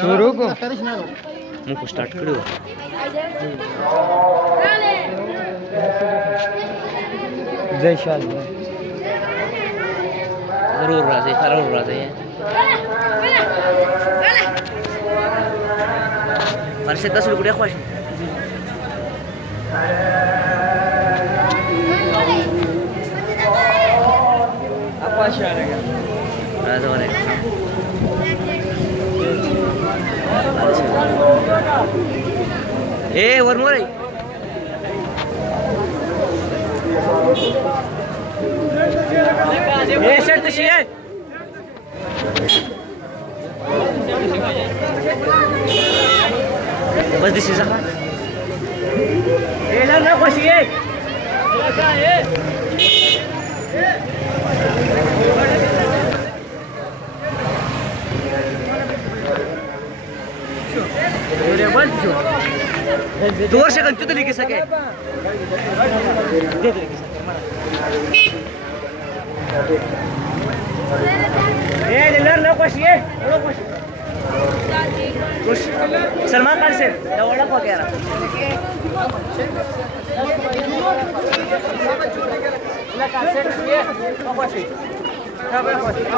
शुरू को मुझको स्टार्ट करो जय शाह जरूर राजी जरूर राजी है فرشة تصل كل إخوان apa syarah هذا هو إيه ورموري إيه شرط شيء بس دي شيء زخم إيه لا لا خوشي إيه दो वर्ष कंचू तो लेके सके ये दिलर लो कोशिए लो कोशिए कुछ सलमान खान से दौड़ा को क्या रहा ला कासेट ये कोशिए क्या कोशिए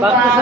Bagus,